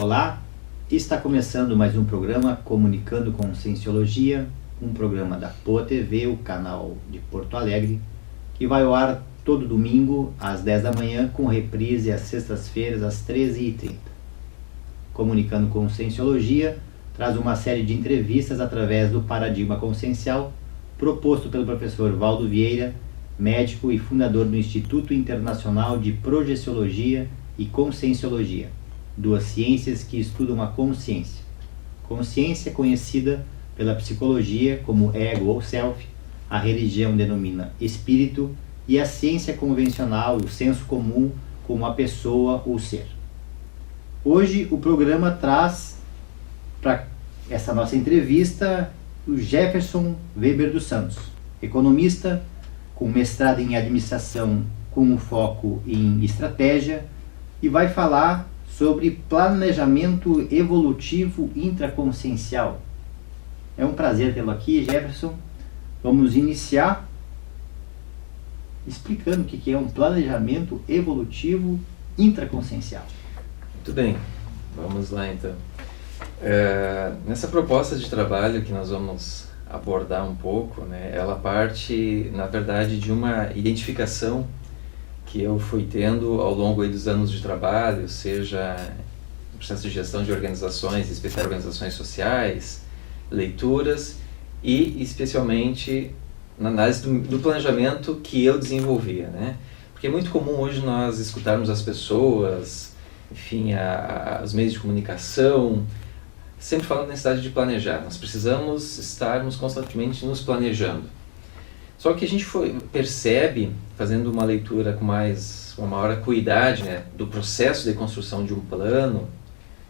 Olá, está começando mais um programa Comunicando com Cienciologia, um programa da Poa TV, o canal de Porto Alegre, que vai ao ar todo domingo às 10 da manhã, com reprise às sextas-feiras às 13h30. Comunicando com Cienciologia traz uma série de entrevistas através do paradigma consciencial proposto pelo professor Valdo Vieira, médico e fundador do Instituto Internacional de Projeciologia e Conscienciologia, duas ciências que estudam a consciência. Consciência conhecida pela psicologia como ego ou self, a religião denomina espírito e a ciência convencional e o senso comum como a pessoa ou ser. Hoje o programa traz para essa nossa entrevista o Jefferson Weber dos Santos, economista com mestrado em administração com um foco em estratégia, e vai falar sobre planejamento evolutivo intraconsciencial. É um prazer tê-lo aqui, Jefferson. Vamos iniciar explicando o que é um planejamento evolutivo intraconsciencial. Muito bem, vamos lá então. Nessa proposta de trabalho que nós vamos abordar um pouco, né, ela parte, na verdade, de uma identificação que eu fui tendo ao longo aí dos anos de trabalho, seja no processo de gestão de organizações, especialmente organizações sociais, leituras e especialmente na análise do planejamento que eu desenvolvia, né? Porque é muito comum hoje nós escutarmos as pessoas, enfim, os meios de comunicação, sempre falando da necessidade de planejar. Nós precisamos estarmos constantemente nos planejando. Só que a gente percebe, fazendo uma leitura com uma maior acuidade, né, do processo de construção de um plano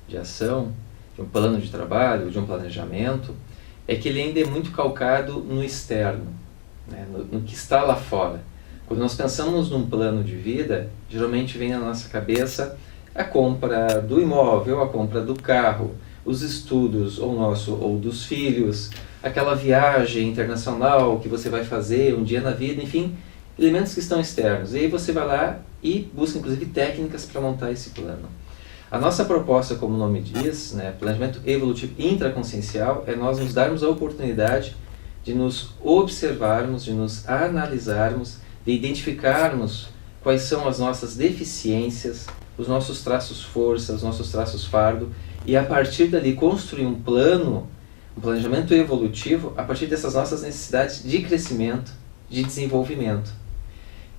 de ação, de um plano de trabalho, de um planejamento, é que ele ainda é muito calcado no externo, né, no que está lá fora. Quando nós pensamos num plano de vida, geralmente vem na nossa cabeça a compra do imóvel, a compra do carro, os estudos, ou nosso ou dos filhos, aquela viagem internacional que você vai fazer um dia na vida, enfim, elementos que estão externos. E aí você vai lá e busca, inclusive, técnicas para montar esse plano. A nossa proposta, como o nome diz, né, planejamento evolutivo intraconsciencial, é nós nos darmos a oportunidade de nos observarmos, de nos analisarmos, de identificarmos quais são as nossas deficiências, os nossos traços força, os nossos traços fardo, e a partir dali construir um plano, um planejamento evolutivo a partir dessas nossas necessidades de crescimento, de desenvolvimento.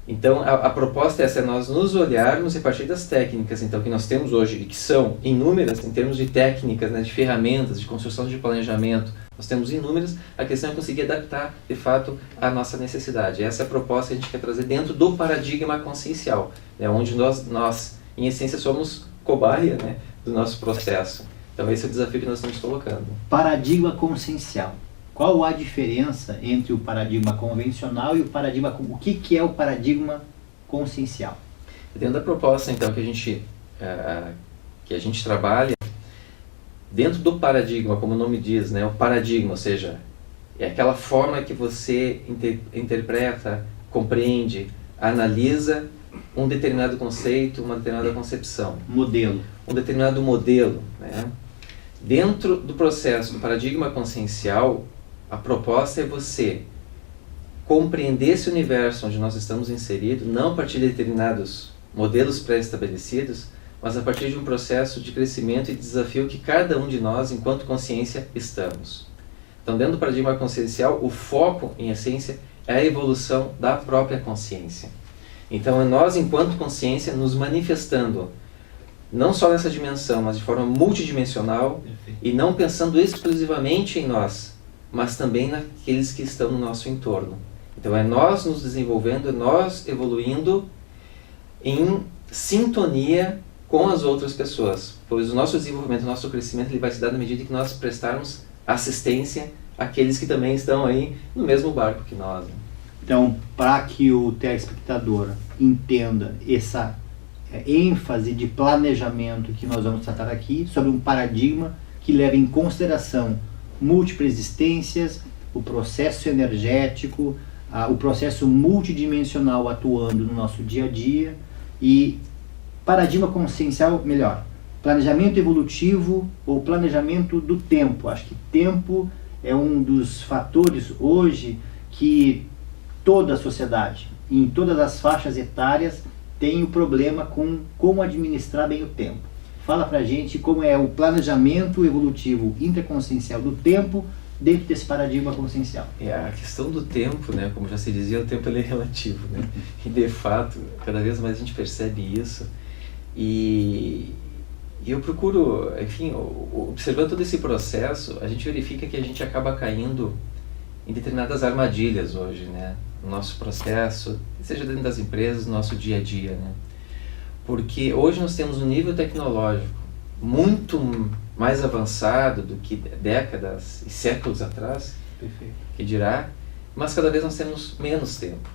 Então a proposta é essa, é nós nos olharmos e a partir das técnicas então, que nós temos hoje, e que são inúmeras em termos de técnicas, né, de ferramentas, de construção de planejamento, nós temos inúmeras, a questão é conseguir adaptar de fato a nossa necessidade. Essa é a proposta que a gente quer trazer dentro do paradigma consciencial, né, onde nós em essência somos cobaia, né, do nosso processo. Então esse é o desafio que nós estamos colocando. Paradigma consciencial. Qual a diferença entre o paradigma convencional e o paradigma... O que é o paradigma consciencial? Dentro da proposta, então, que a gente trabalha, dentro do paradigma, como o nome diz, né, o paradigma, ou seja, é aquela forma que você interpreta, compreende, analisa um determinado conceito, uma determinada concepção. Modelo. Um determinado modelo, né? Dentro do processo do paradigma consciencial, a proposta é você compreender esse universo onde nós estamos inseridos, não a partir de determinados modelos pré-estabelecidos, mas a partir de um processo de crescimento e desafio que cada um de nós, enquanto consciência, estamos. Então, dentro do paradigma consciencial, o foco, em essência, é a evolução da própria consciência. Então, é nós, enquanto consciência, nos manifestando não só nessa dimensão, mas de forma multidimensional. Perfeito. E não pensando exclusivamente em nós, mas também naqueles que estão no nosso entorno. Então é nós nos desenvolvendo, é nós evoluindo em sintonia com as outras pessoas, pois o nosso desenvolvimento, o nosso crescimento, ele vai se dar na medida que nós prestarmos assistência àqueles que também estão aí no mesmo barco que nós. Então, para que o telespectador entenda essa ênfase de planejamento que nós vamos tratar aqui, sobre um paradigma que leva em consideração múltiplas existências, o processo energético, o processo multidimensional atuando no nosso dia a dia, e paradigma consciencial, melhor, planejamento evolutivo ou planejamento do tempo. Acho que tempo é um dos fatores hoje que toda a sociedade, em todas as faixas etárias, tem o problema com como administrar bem o tempo. Fala pra gente como é o planejamento evolutivo interconsciencial do tempo dentro desse paradigma consciencial. A questão do tempo, né, como já se dizia, o tempo ele é relativo, né? E de fato, cada vez mais a gente percebe isso. E eu procuro, enfim, observando todo esse processo, a gente verifica que a gente acaba caindo em determinadas armadilhas hoje, né? No nosso processo, seja dentro das empresas, no nosso dia a dia, né? Porque hoje nós temos um nível tecnológico muito mais avançado do que décadas e séculos atrás, Perfeito. que dirá, mas cada vez nós temos menos tempo.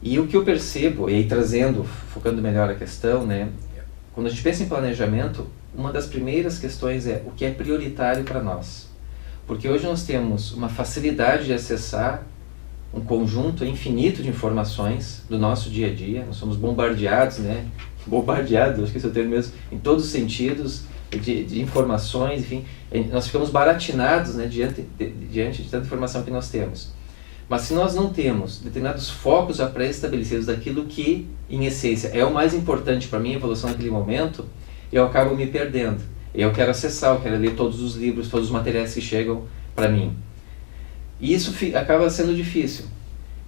E o que eu percebo, e aí trazendo, focando melhor a questão, né? Quando a gente pensa em planejamento, uma das primeiras questões é o que é prioritário para nós. Porque hoje nós temos uma facilidade de acessar um conjunto infinito de informações do nosso dia a dia. Nós somos bombardeados, né? Bombardeados, acho que esse é o termo mesmo, em todos os sentidos, de informações, enfim. Nós ficamos baratinados, né, diante de tanta informação que nós temos. Mas se nós não temos determinados focos já pré-estabelecidos daquilo que, em essência, é o mais importante para mim, a evolução naquele momento, eu acabo me perdendo. Eu quero acessar, eu quero ler todos os livros, todos os materiais que chegam para mim. E isso acaba sendo difícil.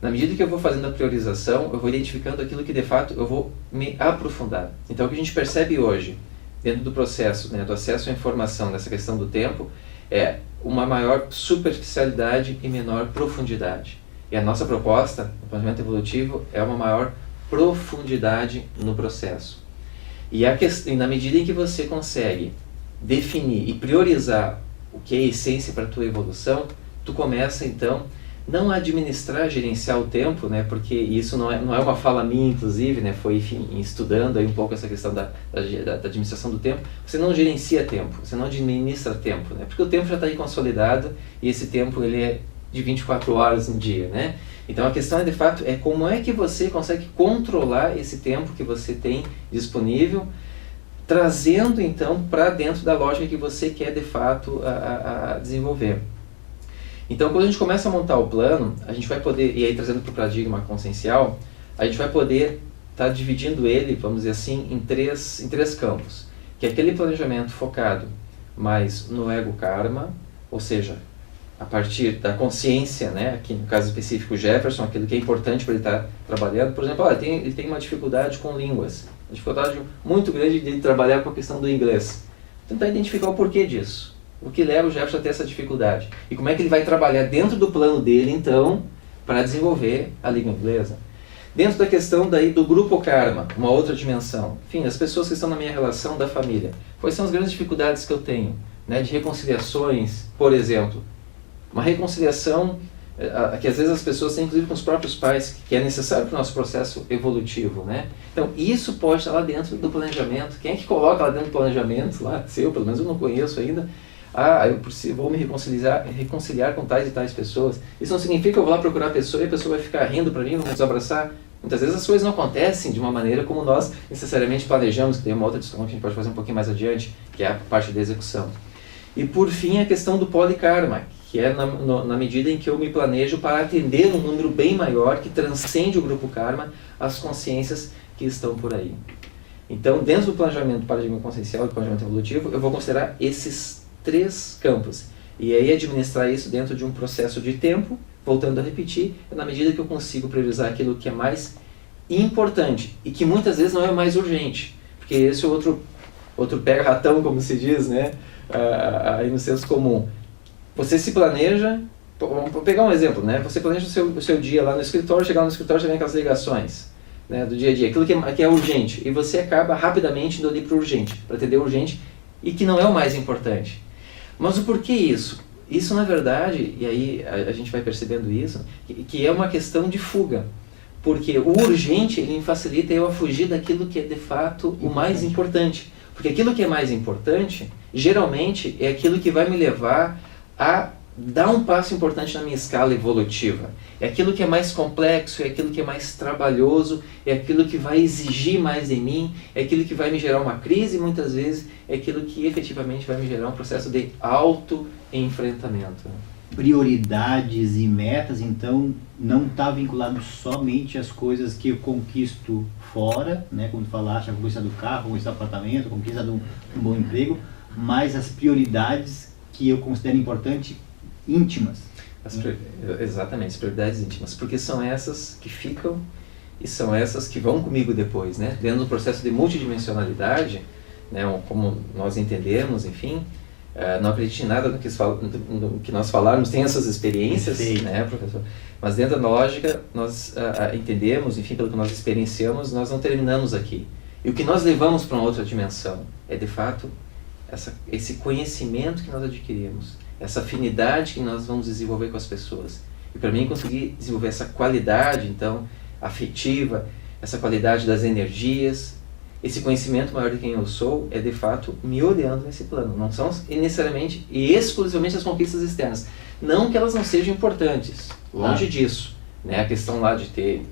Na medida que eu vou fazendo a priorização, eu vou identificando aquilo que de fato eu vou me aprofundar. Então o que a gente percebe hoje, dentro do processo, né, do acesso à informação, nessa questão do tempo, é uma maior superficialidade e menor profundidade. E a nossa proposta, no planejamento evolutivo, é uma maior profundidade no processo. E na medida em que você consegue definir e priorizar o que é a essência para a tua evolução, tu começa então não a administrar, gerenciar o tempo, né, porque isso não é uma fala minha, inclusive, né, foi, enfim, estudando aí um pouco essa questão da administração do tempo. Você não gerencia tempo, você não administra tempo, né, porque o tempo já está aí consolidado e esse tempo ele é de 24 horas no dia, né. Então a questão é, de fato, é como é que você consegue controlar esse tempo que você tem disponível, trazendo então para dentro da lógica que você quer de fato a desenvolver. Então, quando a gente começa a montar o plano, a gente vai poder, e aí trazendo para o paradigma consciencial, a gente vai poder estar dividindo ele, vamos dizer assim, em três campos. Que é aquele planejamento focado mais no ego karma, ou seja, a partir da consciência, né? Aqui no caso específico Jefferson, aquilo que é importante para ele estar trabalhando. Por exemplo, ele tem uma dificuldade com línguas, uma dificuldade muito grande de trabalhar com a questão do inglês. Tentar identificar o porquê disso. O que leva o Jefferson a ter essa dificuldade? E como é que ele vai trabalhar dentro do plano dele, então, para desenvolver a língua inglesa? Dentro da questão daí do grupo karma, uma outra dimensão. Enfim, as pessoas que estão na minha relação da família. Quais são as grandes dificuldades que eu tenho? Né, de reconciliações, por exemplo. Uma reconciliação que às vezes as pessoas têm, inclusive com os próprios pais, que é necessário para o nosso processo evolutivo, né? Então, isso pode estar lá dentro do planejamento. Quem é que coloca lá dentro do planejamento? Lá, eu, pelo menos eu não conheço ainda. Eu vou me reconciliar com tais e tais pessoas. Isso não significa que eu vou lá procurar a pessoa e a pessoa vai ficar rindo para mim, vai nos abraçar. Muitas vezes as coisas não acontecem de uma maneira como nós necessariamente planejamos, que tem uma outra discussão que a gente pode fazer um pouquinho mais adiante, que é a parte da execução. E por fim, a questão do polikarma, que é na medida em que eu me planejo para atender um número bem maior, que transcende o grupo karma, as consciências que estão por aí. Então, dentro do planejamento paradigma consciencial e planejamento evolutivo, eu vou considerar esses três campos. E aí administrar isso dentro de um processo de tempo, voltando a repetir, na medida que eu consigo priorizar aquilo que é mais importante e que muitas vezes não é mais urgente. Porque esse é outro pega-ratão, como se diz, né? Aí no senso comum. Você se planeja, vamos pegar um exemplo, né? Você planeja o seu dia lá no escritório, chegar no escritório, já vem aquelas ligações, né, do dia a dia, aquilo que é urgente, e você acaba rapidamente indo ali para o urgente, para atender o urgente, e que não é o mais importante. Mas o porquê isso? Isso, na verdade, e aí a gente vai percebendo isso, que é uma questão de fuga. Porque o urgente, ele me facilita eu a fugir daquilo que é, de fato, o mais importante. Porque aquilo que é mais importante, geralmente, é aquilo que vai me levar a dar um passo importante na minha escala evolutiva. É aquilo que é mais complexo, é aquilo que é mais trabalhoso, é aquilo que vai exigir mais em mim, é aquilo que vai me gerar uma crise muitas vezes, é aquilo que efetivamente vai me gerar um processo de autoenfrentamento. Prioridades e metas, então, não está vinculado somente às coisas que eu conquisto fora, né, como tu falaste, a conquista do carro, a conquista do apartamento, a conquista de um bom emprego, mas as prioridades que eu considero importantes, íntimas. Exatamente, as prioridades íntimas, porque são essas que ficam e são essas que vão comigo depois, né? Dentro do processo de multidimensionalidade, né, como nós entendemos, enfim, não acredite em nada no que nós falarmos, tem essas experiências, né, professor? Mas dentro da lógica, nós entendemos, enfim, pelo que nós experienciamos, nós não terminamos aqui. E o que nós levamos para uma outra dimensão é, de fato, esse conhecimento que nós adquirimos, essa afinidade que nós vamos desenvolver com as pessoas. E para mim conseguir desenvolver essa qualidade, então, afetiva, essa qualidade das energias, esse conhecimento maior de quem eu sou, é de fato me olhando nesse plano. Não são necessariamente e exclusivamente as conquistas externas. Não que elas não sejam importantes, longe disso. Né? A questão lá de ter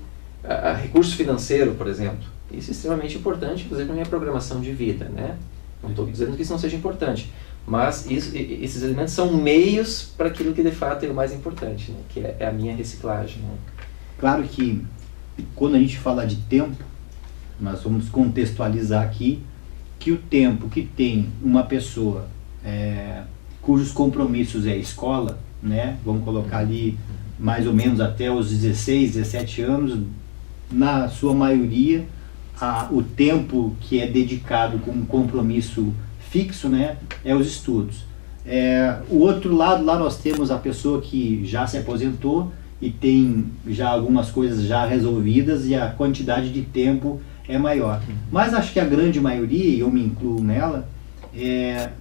recurso financeiro, por exemplo, isso é extremamente importante, inclusive na minha programação de vida. Né? Não estou dizendo que isso não seja importante. Mas esses elementos são meios para aquilo que de fato é o mais importante, né? Que é a minha reciclagem. Né? Claro que quando a gente fala de tempo, nós vamos contextualizar aqui que o tempo que tem uma pessoa cujos compromissos é a escola, né? Vamos colocar ali mais ou menos até os 16, 17 anos, na sua maioria, o tempo que é dedicado com um compromisso fixo, né, é os estudos. O outro lado, lá nós temos a pessoa que já se aposentou e tem já algumas coisas já resolvidas e a quantidade de tempo é maior. Mas acho que a grande maioria, e eu me incluo nela,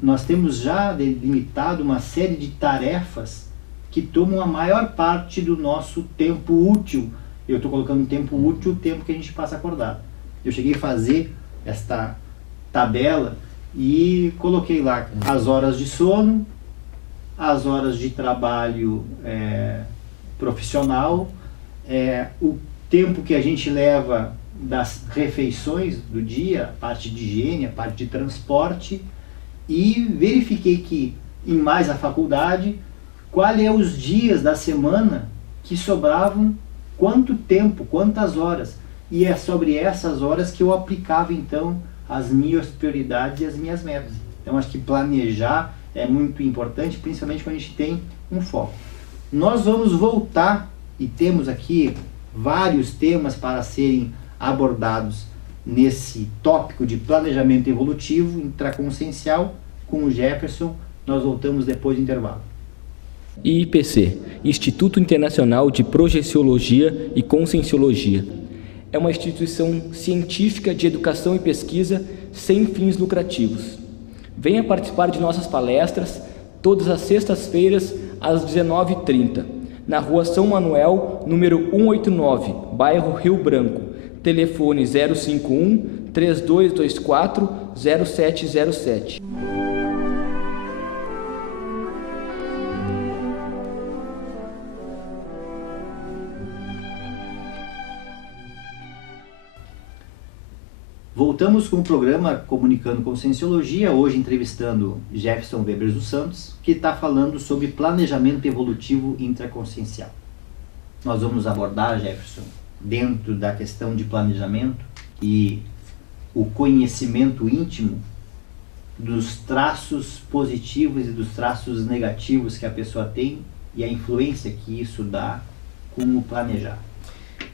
nós temos já delimitado uma série de tarefas que tomam a maior parte do nosso tempo útil. Eu estou colocando tempo útil, o tempo que a gente passa acordado. Eu cheguei a fazer esta tabela e coloquei lá as horas de sono, as horas de trabalho profissional, o tempo que a gente leva das refeições do dia, a parte de higiene, a parte de transporte, e verifiquei que, em mais a faculdade, quais é os dias da semana que sobravam, quanto tempo, quantas horas, e é sobre essas horas que eu aplicava então as minhas prioridades e as minhas metas. Então acho que planejar é muito importante, principalmente quando a gente tem um foco. Nós vamos voltar e temos aqui vários temas para serem abordados nesse tópico de planejamento evolutivo intraconsciencial com o Jefferson. Nós voltamos depois do intervalo. IIPC, Instituto Internacional de Projeciologia e Conscienciologia. É uma instituição científica de educação e pesquisa sem fins lucrativos. Venha participar de nossas palestras todas as sextas-feiras às 19h30, na Rua São Manuel, número 189, bairro Rio Branco. Telefone 051 3224 0707. Voltamos com o programa Comunicando com Cienciologia, hoje entrevistando Jefferson Weber dos Santos, que está falando sobre planejamento evolutivo intraconsciencial. Nós vamos abordar, Jefferson, dentro da questão de planejamento e o conhecimento íntimo dos traços positivos e dos traços negativos que a pessoa tem e a influência que isso dá com o planejar.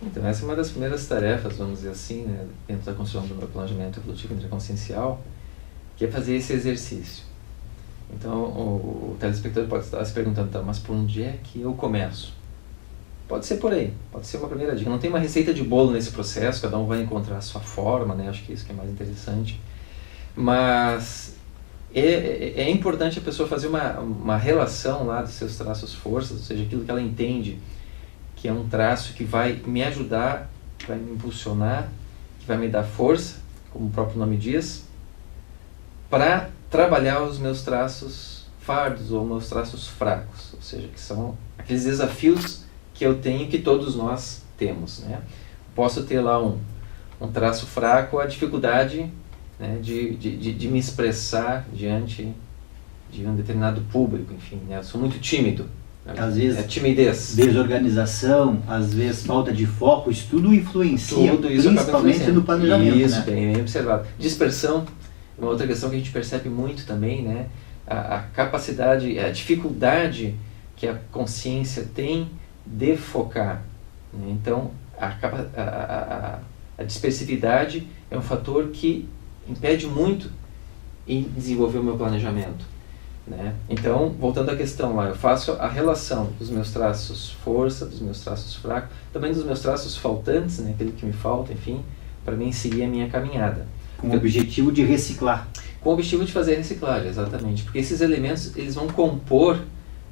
Então, essa é uma das primeiras tarefas, vamos dizer assim, né, dentro da construção do meu planejamento evolutivo intraconsciencial, que é fazer esse exercício. Então, o telespectador pode estar se perguntando, tá, mas por onde é que eu começo? Pode ser por aí, pode ser uma primeira dica. Não tem uma receita de bolo nesse processo, cada um vai encontrar a sua forma, né? Acho que isso que é mais interessante. Mas é importante a pessoa fazer uma relação lá dos seus traços forças, ou seja, aquilo que ela entende que é um traço que vai me ajudar, que vai me impulsionar, que vai me dar força, como o próprio nome diz, para trabalhar os meus traços fardos ou meus traços fracos, ou seja, que são aqueles desafios que eu tenho, que todos nós temos, né? Posso ter lá um traço fraco, a dificuldade, né, de me expressar diante de um determinado público, enfim, né? Eu sou muito tímido. Às vezes, é timidez. Desorganização, às vezes falta de foco, isso tudo influencia, Tudo isso principalmente no planejamento. Isso, né? bem observado. Dispersão, uma outra questão que a gente percebe muito também, né? A capacidade, a dificuldade que a consciência tem de focar, né? Então, a dispersividade é um fator que impede muito em desenvolver o meu planejamento, né? Então, voltando à questão lá, eu faço a relação dos meus traços força, dos meus traços fracos, também dos meus traços faltantes, né? Aquele que me falta, enfim, para mim seguir a minha caminhada. Com o objetivo de reciclar. Com o objetivo de fazer a reciclagem, exatamente. Porque esses elementos, eles vão compor,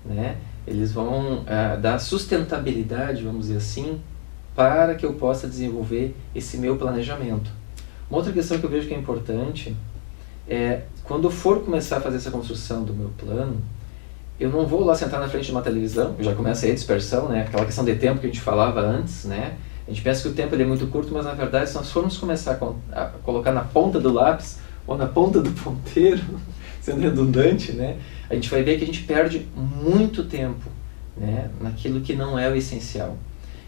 né? Eles vão dar sustentabilidade, vamos dizer assim, para que eu possa desenvolver esse meu planejamento. Uma outra questão que eu vejo que é importante é, quando eu for começar a fazer essa construção do meu plano, eu não vou lá sentar na frente de uma televisão, já começa aí a dispersão, né? Aquela questão de tempo que a gente falava antes, né? A gente pensa que o tempo ele é muito curto, mas na verdade, se nós formos começar a colocar na ponta do lápis ou na ponta do ponteiro, sendo redundante, né? A gente vai ver que a gente perde muito tempo, né, naquilo que não é o essencial.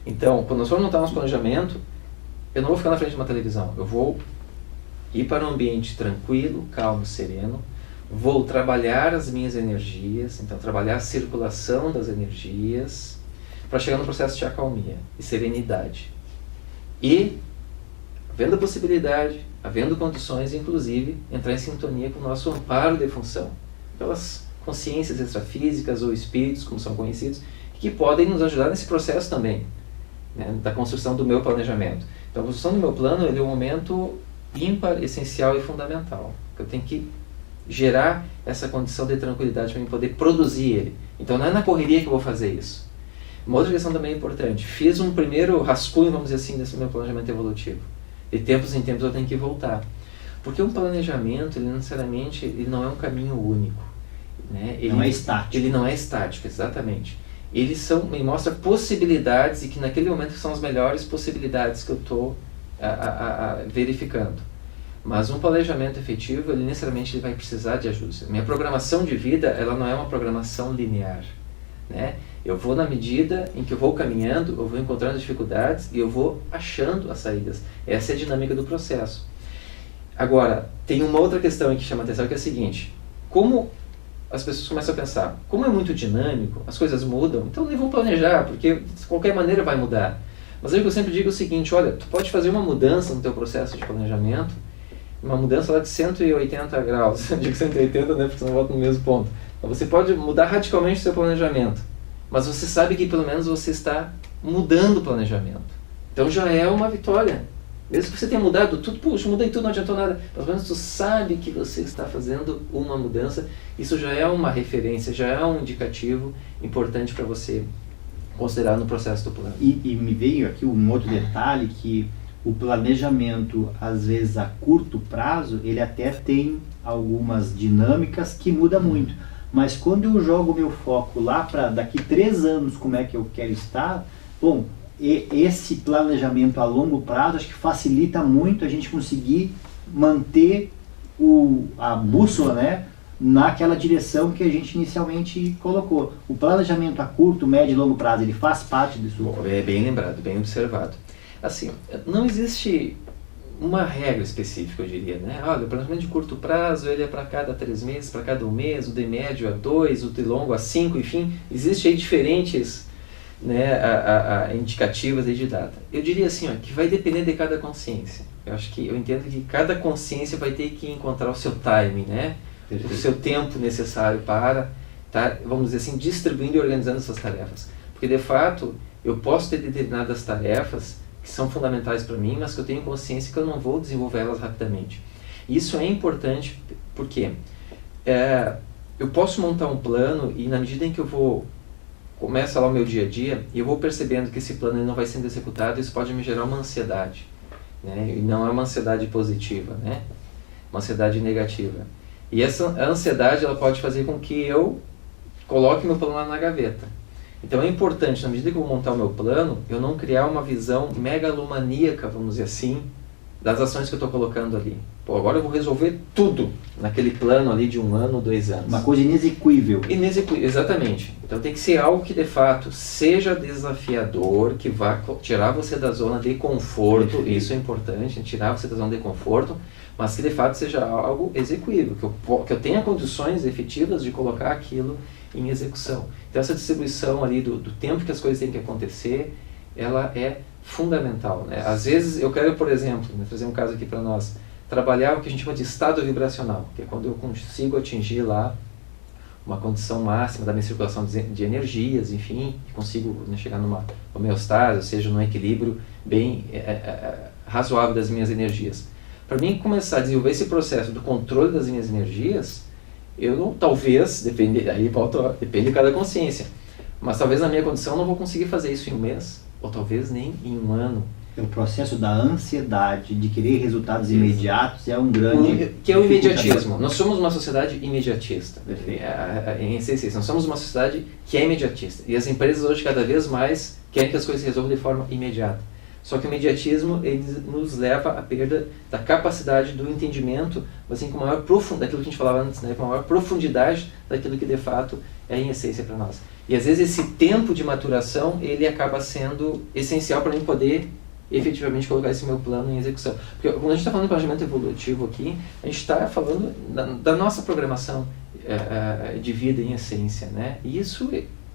Então, quando nós formos montar nosso planejamento, eu não vou ficar na frente de uma televisão, eu vou ir para um ambiente tranquilo, calmo, sereno, vou trabalhar as minhas energias, então trabalhar a circulação das energias, para chegar no processo de acalmia e serenidade. E, havendo a possibilidade, havendo condições, inclusive, entrar em sintonia com o nosso amparo de função, pelas consciências extrafísicas ou espíritos, como são conhecidos, que podem nos ajudar nesse processo também, né, da construção do meu planejamento. Então, a construção do meu plano ele é um momento ímpar, essencial e fundamental. Eu tenho que gerar essa condição de tranquilidade para eu poder produzir ele. Então, não é na correria que eu vou fazer isso. Uma outra questão também importante. Fiz um primeiro rascunho, vamos dizer assim, desse meu planejamento evolutivo. De tempos em tempos eu tenho que voltar. Porque um planejamento, ele necessariamente ele não é um caminho único. Né? Ele não é estático. Ele não é estático, exatamente. Ele me mostra possibilidades e que naquele momento são as melhores possibilidades que eu estou verificando. Mas um planejamento efetivo, ele necessariamente ele vai precisar de ajuda. Minha programação de vida, ela não é uma programação linear, né? Eu vou na medida em que eu vou caminhando, eu vou encontrando dificuldades e eu vou achando as saídas. Essa é a dinâmica do processo. Agora, tem uma outra questão que chama a atenção, que é a seguinte: como as pessoas começam a pensar, como é muito dinâmico, as coisas mudam, então nem vão planejar, porque de qualquer maneira vai mudar. Mas aí eu sempre digo o seguinte: olha, tu pode fazer uma mudança no teu processo de planejamento, uma mudança lá de 180 graus, eu digo 180, né, porque você não volta no mesmo ponto. Então você pode mudar radicalmente o seu planejamento, mas você sabe que pelo menos você está mudando o planejamento. Então já é uma vitória. Mesmo que você tenha mudado tudo, puxa, mudei tudo, não adiantou nada, pelo menos tu sabe que você está fazendo uma mudança, isso já é uma referência, já é um indicativo importante para você considerar no processo do plano. E me veio aqui um outro detalhe, que o planejamento, às vezes a curto prazo, ele até tem algumas dinâmicas que muda muito. Mas quando eu jogo meu foco lá para daqui 3 anos como é que eu quero estar, bom, esse planejamento a longo prazo acho que facilita muito a gente conseguir manter a bússola, né, naquela direção que a gente inicialmente colocou. O planejamento a curto, médio e longo prazo, ele faz parte disso? Bom, é bem lembrado, bem observado. Assim, não existe uma regra específica, eu diria, né? Olha, o planejamento de curto prazo, ele é para cada 3 meses, para cada 1 mês, o de médio a 2, o de longo a 5, enfim, existem aí diferentes, né, indicativas aí de data. Eu diria assim, ó, que vai depender de cada consciência. Eu entendo que cada consciência vai ter que encontrar o seu timing, né? O seu tempo necessário para estar, vamos dizer assim, distribuindo e organizando essas tarefas. Porque, de fato, eu posso ter determinadas tarefas que são fundamentais para mim, mas que eu tenho consciência que eu não vou desenvolver elas rapidamente. Isso é importante porque eu posso montar um plano e na medida em que começa lá o meu dia a dia, e eu vou percebendo que esse plano não vai sendo executado, isso pode me gerar uma ansiedade, né? E não é uma ansiedade positiva, né? Uma ansiedade negativa. E a ansiedade, ela pode fazer com que eu coloque meu plano lá na gaveta. Então é importante, na medida que eu vou montar o meu plano, eu não criar uma visão megalomaníaca, vamos dizer assim, das ações que eu estou colocando ali. Pô, agora eu vou resolver tudo naquele plano ali de 1 ano, 2 anos. Uma coisa inexequível. Exatamente. Então tem que ser algo que de fato seja desafiador, que vá tirar você da zona de conforto. Isso é importante, tirar você da zona de conforto, mas que de fato seja algo execuível, que eu tenha condições efetivas de colocar aquilo em execução. Então essa distribuição ali do tempo que as coisas têm que acontecer, ela é fundamental, né? Às vezes eu quero, por exemplo, trazer um caso aqui para nós, trabalhar o que a gente chama de estado vibracional, que é quando eu consigo atingir lá uma condição máxima da minha circulação de energias, enfim, e consigo, né, chegar numa homeostase, ou seja, num equilíbrio bem razoável das minhas energias. Para mim começar a desenvolver esse processo do controle das minhas energias, eu não, talvez, depende de cada consciência, mas talvez na minha condição eu não vou conseguir fazer isso em 1 mês, ou talvez nem em 1 ano. O processo da ansiedade de querer resultados imediatos é um grande... Que é o imediatismo. Nós somos uma sociedade imediatista. Em essência, nós somos uma sociedade que é imediatista. E as empresas hoje cada vez mais querem que as coisas se resolvam de forma imediata. Só que o imediatismo ele nos leva à perda da capacidade do entendimento, assim, com maior profundidade, daquilo que a gente falava antes, né, com maior profundidade daquilo que de fato é em essência para nós. E às vezes esse tempo de maturação ele acaba sendo essencial para mim poder efetivamente colocar esse meu plano em execução. Porque quando a gente está falando de planejamento evolutivo aqui, a gente está falando da nossa programação de vida em essência, né? E isso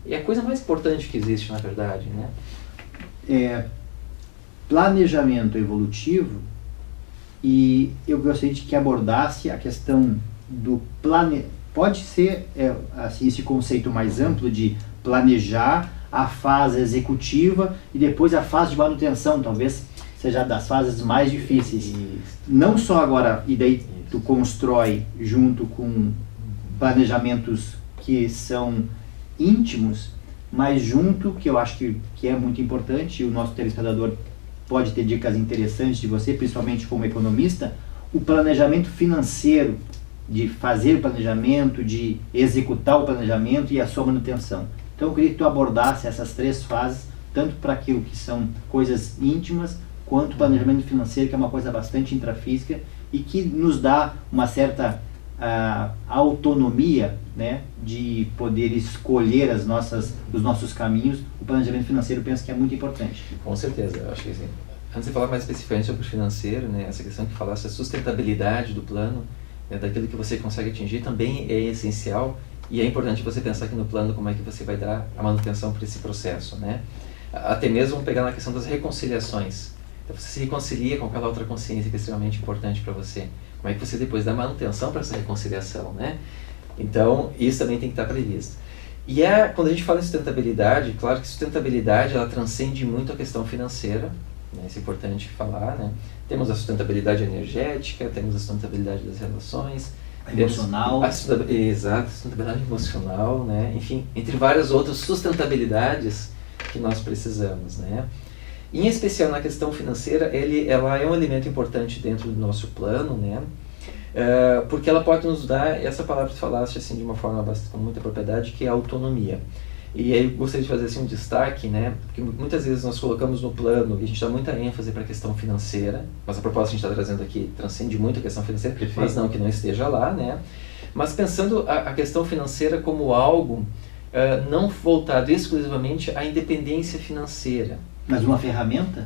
é a coisa mais importante que existe, na verdade, né? Planejamento evolutivo, e eu gostaria de que abordasse a questão do pode ser assim, esse conceito mais amplo de planejar a fase executiva e depois a fase de manutenção, talvez seja das fases mais difíceis. Isso. Não só agora, e daí tu constrói junto com planejamentos que são íntimos, mas junto, que eu acho que é muito importante, e o nosso telespectador pode ter dicas interessantes de você, principalmente como economista, o planejamento financeiro, de fazer o planejamento, de executar o planejamento e a sua manutenção. Então eu queria que tu abordasse essas 3 fases, tanto para aquilo que são coisas íntimas, quanto o planejamento financeiro, que é uma coisa bastante intrafísica e que nos dá uma certa autonomia, né, de poder escolher os nossos caminhos. O planejamento financeiro eu penso que é muito importante. Com certeza, eu acho que assim, antes de falar mais especificamente sobre o financeiro, né, essa questão que falasse a sustentabilidade do plano, né, daquilo que você consegue atingir, também é essencial. E é importante você pensar aqui no plano como é que você vai dar a manutenção para esse processo, né? Até mesmo vamos pegar na questão das reconciliações. Então você se reconcilia com aquela outra consciência que é extremamente importante para você. Como é que você depois dá manutenção para essa reconciliação, né? Então isso também tem que estar previsto. E quando a gente fala em sustentabilidade, claro que sustentabilidade ela transcende muito a questão financeira, né? Isso é importante falar, né? Temos a sustentabilidade energética, temos a sustentabilidade das relações, emocional. Exato, sustentabilidade emocional, né? Enfim, entre várias outras sustentabilidades que nós precisamos, né? Em especial na questão financeira, ela é um elemento importante dentro do nosso plano, né? Porque ela pode nos dar, essa palavra que tu falaste assim, de uma forma com muita propriedade, que é a autonomia. E aí gostaria de fazer assim, um destaque, né? Porque muitas vezes nós colocamos no plano e a gente dá muita ênfase para a questão financeira, mas a proposta que a gente está trazendo aqui transcende muito a questão financeira, Perfeito. Mas não que não esteja lá, né? Mas pensando a questão financeira como algo não voltado exclusivamente à independência financeira. Mas uma ferramenta?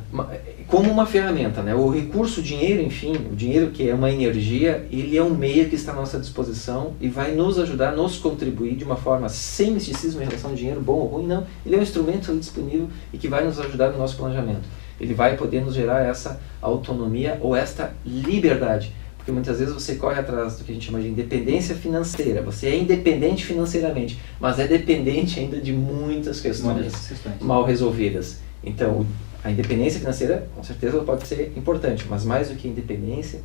Como uma ferramenta, né? O recurso, o dinheiro, enfim, o dinheiro que é uma energia, ele é um meio que está à nossa disposição e vai nos ajudar, nos contribuir de uma forma sem misticismo em relação ao dinheiro, bom ou ruim, não. Ele é um instrumento ali disponível e que vai nos ajudar no nosso planejamento. Ele vai poder nos gerar essa autonomia ou esta liberdade. Porque muitas vezes você corre atrás do que a gente chama de independência financeira. Você é independente financeiramente, mas é dependente ainda de muitas questões mal resolvidas. Então, a independência financeira, com certeza, ela pode ser importante, mas mais do que a independência,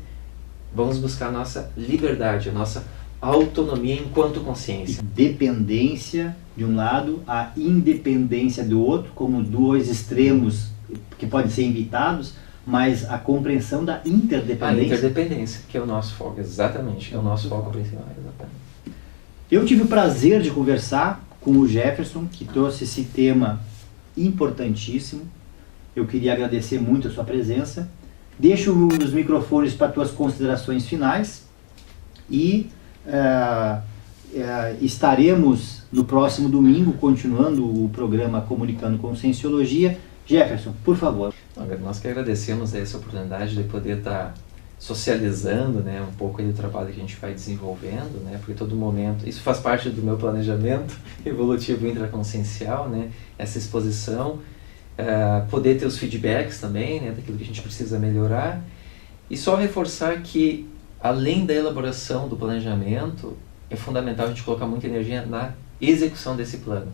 vamos buscar a nossa liberdade, a nossa autonomia enquanto consciência. Dependência de um lado, a independência do outro, como 2 extremos que podem ser evitados, mas a compreensão da A interdependência. interdependência, que é o nosso foco, exatamente, que é o nosso foco principal. Exatamente. Eu tive o prazer de conversar com o Jefferson, que trouxe esse tema importantíssimo. Eu queria agradecer muito a sua presença. Deixo os microfones para tuas considerações finais e estaremos no próximo domingo continuando o programa Comunicando com Cienciologia. Jefferson, por favor. Nós que agradecemos essa oportunidade de poder estar socializando, né, um pouco aí do trabalho que a gente vai desenvolvendo, né, porque todo momento, isso faz parte do meu planejamento evolutivo intraconsciencial, né, essa exposição, poder ter os feedbacks também, né, daquilo que a gente precisa melhorar, e só reforçar que, além da elaboração do planejamento, é fundamental a gente colocar muita energia na execução desse plano.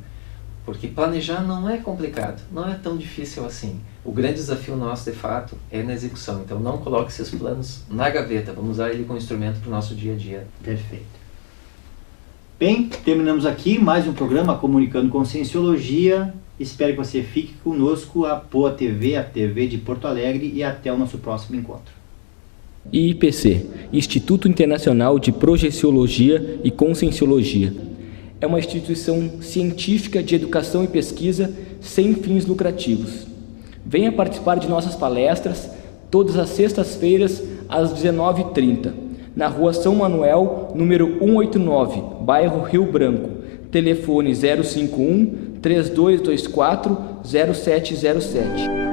Porque planejar não é complicado, não é tão difícil assim. O grande desafio nosso, de fato, é na execução. Então não coloque seus planos na gaveta, vamos usar ele como instrumento para o nosso dia a dia. Perfeito. Bem, terminamos aqui mais um programa Comunicando com Cienciologia. Espero que você fique conosco, a Poa TV, a TV de Porto Alegre, e até o nosso próximo encontro. IIPC, Instituto Internacional de Projeciologia e Conscienciologia. É uma instituição científica de educação e pesquisa sem fins lucrativos. Venha participar de nossas palestras todas as sextas-feiras às 19h30, na Rua São Manuel, número 189, bairro Rio Branco. Telefone 051 3224 0707.